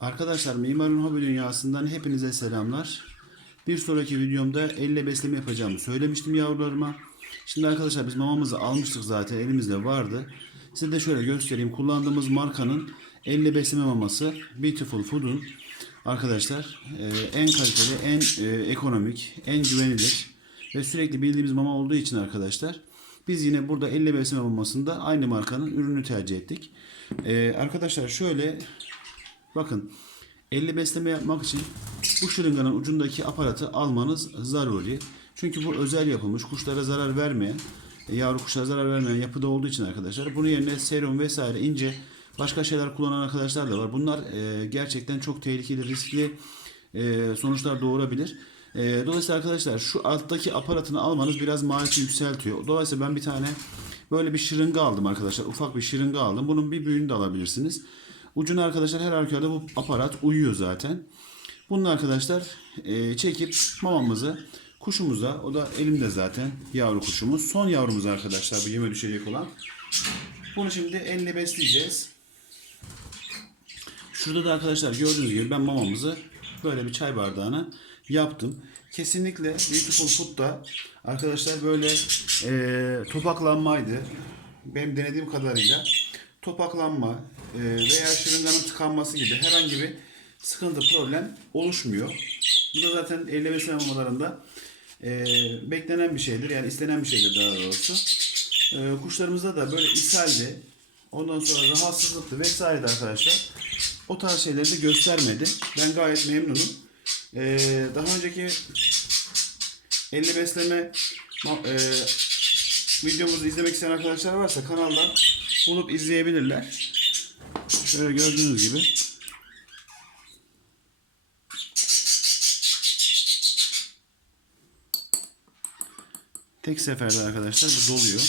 Arkadaşlar Mimarın Hobi Dünyası'ndan hepinize selamlar. Bir sonraki videomda elle besleme yapacağımı söylemiştim yavrularıma. Şimdi arkadaşlar biz mamamızı almıştık zaten elimizde vardı. Size de şöyle göstereyim. Kullandığımız markanın elle besleme maması Beautiful Food'un arkadaşlar e, en kaliteli, en e, ekonomik, en güvenilir ve sürekli bildiğimiz mama olduğu için arkadaşlar biz yine burada elle besleme mamasında aynı markanın ürünü tercih ettik. E, arkadaşlar şöyle Bakın 50 besleme yapmak için bu şırınganın ucundaki aparatı almanız zaruri. Çünkü bu özel yapılmış kuşlara zarar vermeyen, e, yavru kuşlara zarar vermeyen yapıda olduğu için arkadaşlar. Bunun yerine serum vesaire ince başka şeyler kullanan arkadaşlar da var. Bunlar e, gerçekten çok tehlikeli, riskli e, sonuçlar doğurabilir. E, dolayısıyla arkadaşlar şu alttaki aparatını almanız biraz maliyeti yükseltiyor. Dolayısıyla ben bir tane böyle bir şırınga aldım arkadaşlar. Ufak bir şırınga aldım. Bunun bir büyüğünü de alabilirsiniz. Ucuna arkadaşlar her halükarda bu aparat uyuyor zaten. Bunu arkadaşlar e, çekip mamamızı kuşumuza o da elimde zaten yavru kuşumuz. Son yavrumuz arkadaşlar bu yeme düşecek olan. Bunu şimdi elle besleyeceğiz. Şurada da arkadaşlar gördüğünüz gibi ben mamamızı böyle bir çay bardağına yaptım. Kesinlikle Beautiful Food'da arkadaşlar böyle e, topaklanmaydı. Benim denediğim kadarıyla topaklanma veya şırınganın tıkanması gibi herhangi bir sıkıntı problem oluşmuyor. Bu da zaten elle besleme mamalarında e, beklenen bir şeydir. Yani istenen bir şeydir daha doğrusu. E, kuşlarımızda da böyle ishaldi, ondan sonra rahatsızlıktı vesaire arkadaşlar. O tarz şeyleri de göstermedi. Ben gayet memnunum. E, daha önceki elle besleme e, videomuzu izlemek isteyen arkadaşlar varsa kanaldan bulup izleyebilirler. Şöyle gördüğünüz gibi. Tek seferde arkadaşlar bu doluyor.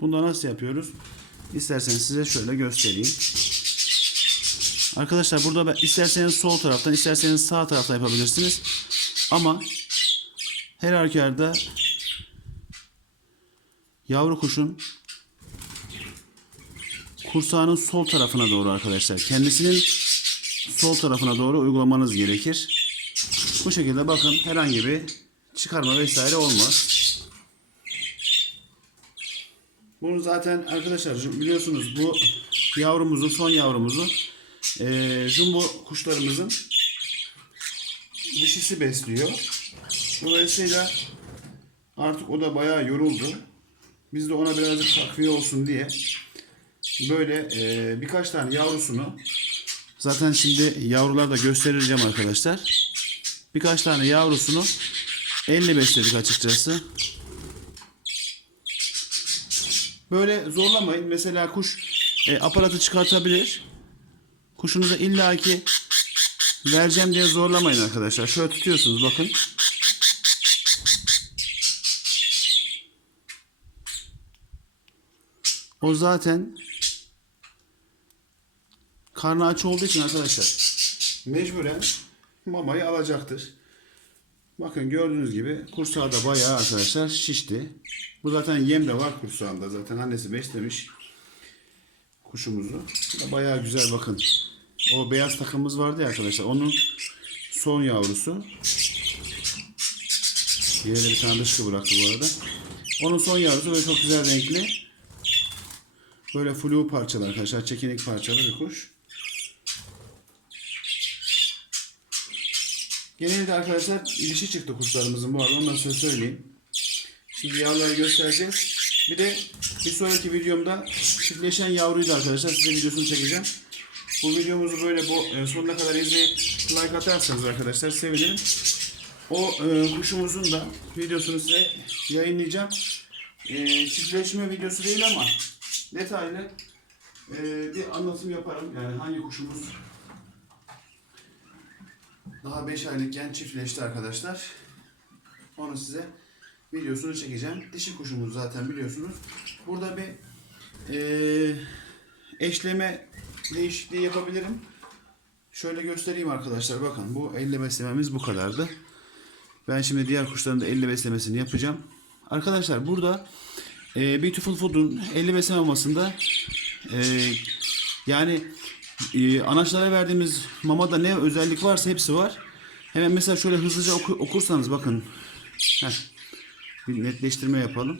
Bunda nasıl yapıyoruz? İsterseniz size şöyle göstereyim. Arkadaşlar burada isterseniz sol taraftan isterseniz sağ taraftan yapabilirsiniz. Ama her halükarda yavru kuşun kursağının sol tarafına doğru arkadaşlar. Kendisinin sol tarafına doğru uygulamanız gerekir. Bu şekilde bakın herhangi bir çıkarma vesaire olmaz. Bunu zaten arkadaşlar biliyorsunuz bu yavrumuzu son yavrumuzu eee jumbo kuşlarımızın dişisi besliyor. Dolayısıyla artık o da bayağı yoruldu. Biz de ona birazcık takviye olsun diye böyle e, birkaç tane yavrusunu zaten şimdi yavrular da göstereceğim arkadaşlar. Birkaç tane yavrusunu elle besledik açıkçası. Böyle zorlamayın. Mesela kuş e, aparatı çıkartabilir. Kuşunuza illaki vereceğim diye zorlamayın arkadaşlar. Şöyle tutuyorsunuz bakın. O zaten karnı aç olduğu için arkadaşlar mecburen mamayı alacaktır. Bakın gördüğünüz gibi kursağı da bayağı arkadaşlar şişti. Bu zaten yem de var kursağında zaten annesi beslemiş kuşumuzu. Bayağı güzel bakın. O beyaz takımımız vardı ya arkadaşlar onun son yavrusu. Yere bir tane dışkı bıraktı bu arada. Onun son yavrusu böyle çok güzel renkli. Böyle flu parçalı arkadaşlar. Çekinik parçalı bir kuş. Genelde arkadaşlar ilişi çıktı kuşlarımızın bu arada. Da size söyleyeyim. Şimdi yavruları göstereceğiz. Bir de bir sonraki videomda çiftleşen yavruyu da arkadaşlar size videosunu çekeceğim. Bu videomuzu böyle bu e, sonuna kadar izleyip like atarsanız arkadaşlar sevinirim. O e, kuşumuzun da videosunu size yayınlayacağım. E, çiftleşme videosu değil ama detaylı e, bir anlatım yaparım. Yani hangi kuşumuz daha 5 aylıkken çiftleşti arkadaşlar. Onu size videosunu çekeceğim. Dişi kuşumuz zaten biliyorsunuz. Burada bir e, eşleme değişikliği yapabilirim. Şöyle göstereyim arkadaşlar. Bakın bu elle beslememiz bu kadardı. Ben şimdi diğer kuşların da elle beslemesini yapacağım. Arkadaşlar burada e, Beautiful Food'un elle besleme Ee, yani e, anaçlara verdiğimiz mamada ne özellik varsa hepsi var. Hemen mesela şöyle hızlıca oku- okursanız bakın. Heh. Bir netleştirme yapalım.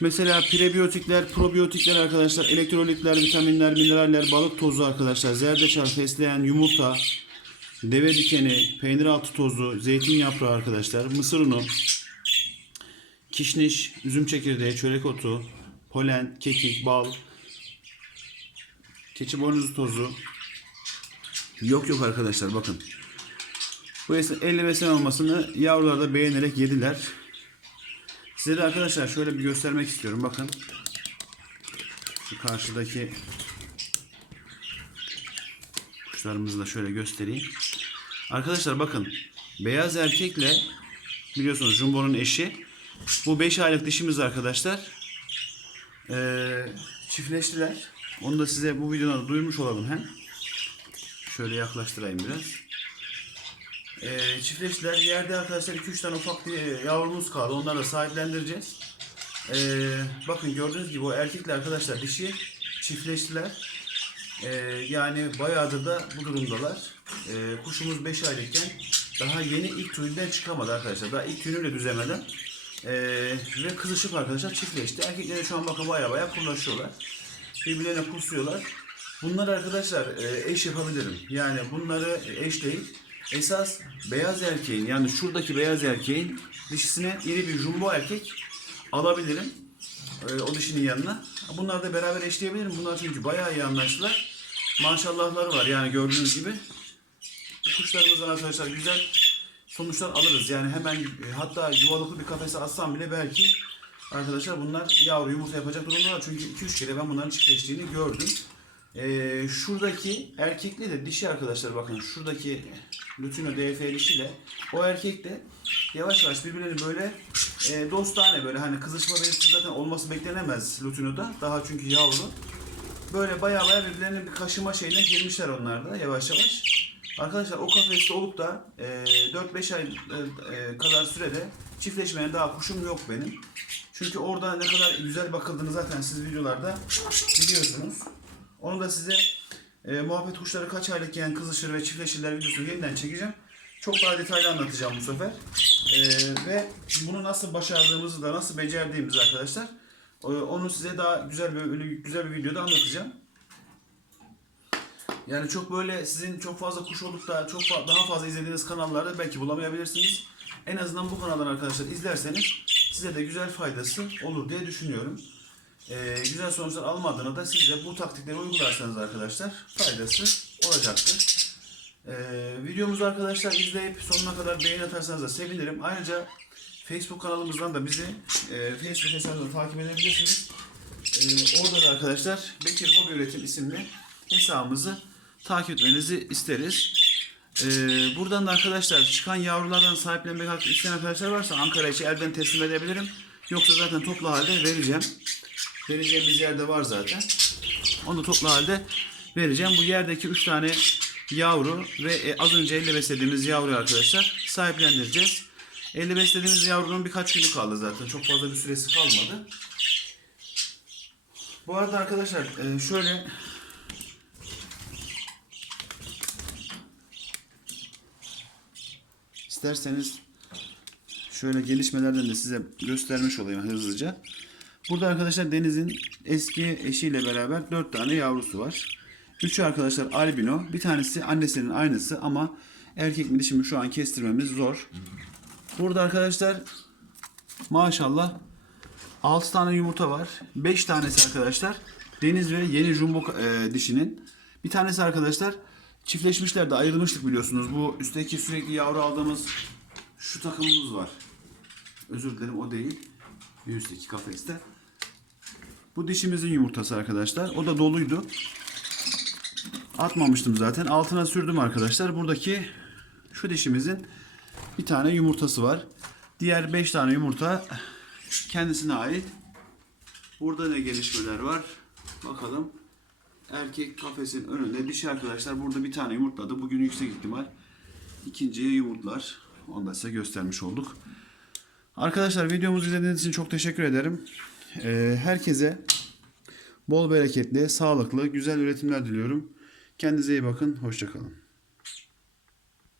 Mesela prebiyotikler, probiyotikler arkadaşlar, elektrolitler, vitaminler, mineraller, balık tozu arkadaşlar, zerdeçal, fesleğen, yumurta, deve dikeni, peynir altı tozu, zeytin yaprağı arkadaşlar, mısır unu, kişniş, üzüm çekirdeği, çörek otu, polen, kekik, bal, keçi boynuzu tozu. Yok yok arkadaşlar bakın. Bu elle besleme olmasını yavrular da beğenerek yediler. Size de arkadaşlar şöyle bir göstermek istiyorum. Bakın. Şu karşıdaki kuşlarımızı da şöyle göstereyim. Arkadaşlar bakın. Beyaz erkekle biliyorsunuz Jumbo'nun eşi. Bu 5 aylık dişimiz arkadaşlar. Ee, çiftleştiler. Onu da size bu videoda duyurmuş olalım hem. Şöyle yaklaştırayım biraz. Ee, çiftleştiler. Yerde arkadaşlar 2-3 tane ufak e, yavrumuz kaldı. Onları da sahiplendireceğiz. Ee, bakın gördüğünüz gibi o erkekle arkadaşlar dişi çiftleştiler. Ee, yani bayağıdır da bu durumdalar. Ee, kuşumuz 5 aylıkken daha yeni ilk tüyünden çıkamadı arkadaşlar. Daha ilk tüyünü bile düzemeden. Ee, ve kızışıp arkadaşlar çiftleşti. Erkekleri şu an bakın baya baya kurlaşıyorlar. Birbirlerine kusuyorlar. Bunları arkadaşlar e, eş yapabilirim. Yani bunları eşleyip esas beyaz erkeğin yani şuradaki beyaz erkeğin dişisine iri bir jumbo erkek alabilirim. E, o dişinin yanına. Bunları da beraber eşleyebilirim. Bunlar çünkü bayağı iyi anlaştılar. Maşallahları var yani gördüğünüz gibi. Kuşlarımızdan arkadaşlar güzel sonuçlar alırız. Yani hemen e, hatta yuvalıklı bir kafese atsam bile belki arkadaşlar bunlar yavru yumurta yapacak durumdalar. Çünkü 2-3 kere ben bunların çiftleştiğini gördüm. Ee, şuradaki erkekle de dişi arkadaşlar bakın şuradaki Lutino DF dişiyle o erkek de yavaş yavaş birbirlerini böyle e, dostane böyle hani kızışma belirtisi zaten olması beklenemez Lutino'da. Daha çünkü yavru. Böyle baya baya birbirlerine bir kaşıma şeyine girmişler onlar da yavaş yavaş. Arkadaşlar o kafeste olup da e, 4-5 ay e, e, kadar sürede çiftleşmeye daha kuşum yok benim. Çünkü orada ne kadar güzel bakıldığını zaten siz videolarda biliyorsunuz. Onu da size e, muhabbet kuşları kaç aylıkken kızışır ve çiftleşirler videosunu yeniden çekeceğim. Çok daha detaylı anlatacağım bu sefer. E, ve bunu nasıl başardığımızı da nasıl becerdiğimizi arkadaşlar e, onu size daha güzel bir güzel bir videoda anlatacağım. Yani çok böyle sizin çok fazla kuş olup da çok daha fazla izlediğiniz kanallarda belki bulamayabilirsiniz. En azından bu kanaldan arkadaşlar izlerseniz size de güzel faydası olur diye düşünüyorum. Ee, güzel sonuçlar almadığını da siz de bu taktikleri uygularsanız arkadaşlar faydası olacaktır. Ee, videomuzu arkadaşlar izleyip sonuna kadar beğeni atarsanız da sevinirim. Ayrıca Facebook kanalımızdan da bizi e, Facebook hesabından takip edebilirsiniz. Ee, orada da arkadaşlar Bekir Hobi Üretim isimli hesabımızı takip etmenizi isteriz. Ee, buradan da arkadaşlar çıkan yavrulardan sahiplenmek hakkı isteyen arkadaşlar varsa Ankara içi elden teslim edebilirim. Yoksa zaten toplu halde vereceğim. Vereceğimiz yerde var zaten. Onu toplu halde vereceğim. Bu yerdeki 3 tane yavru ve e, az önce elle beslediğimiz yavru arkadaşlar sahiplendireceğiz. Elle beslediğimiz yavrunun birkaç günü kaldı zaten. Çok fazla bir süresi kalmadı. Bu arada arkadaşlar e, şöyle isterseniz şöyle gelişmelerden de size göstermiş olayım hızlıca. Burada arkadaşlar Deniz'in eski eşiyle beraber 4 tane yavrusu var. Üçü arkadaşlar albino. Bir tanesi annesinin aynısı ama erkek mi dişi mi şu an kestirmemiz zor. Burada arkadaşlar maşallah 6 tane yumurta var. 5 tanesi arkadaşlar Deniz ve yeni jumbo e, dişinin. Bir tanesi arkadaşlar çiftleşmişler de ayrılmıştık biliyorsunuz. Bu üstteki sürekli yavru aldığımız şu takımımız var. Özür dilerim o değil. Bir üstteki kafeste. Bu dişimizin yumurtası arkadaşlar. O da doluydu. Atmamıştım zaten. Altına sürdüm arkadaşlar. Buradaki şu dişimizin bir tane yumurtası var. Diğer 5 tane yumurta kendisine ait. Burada ne gelişmeler var? Bakalım. Erkek kafesin önünde dişi arkadaşlar burada bir tane yumurtladı. Bugün yüksek ihtimal ikinciye yumurtlar. Onu da size göstermiş olduk. Arkadaşlar videomuzu izlediğiniz için çok teşekkür ederim. Ee, herkese bol bereketli, sağlıklı, güzel üretimler diliyorum. Kendinize iyi bakın. Hoşçakalın.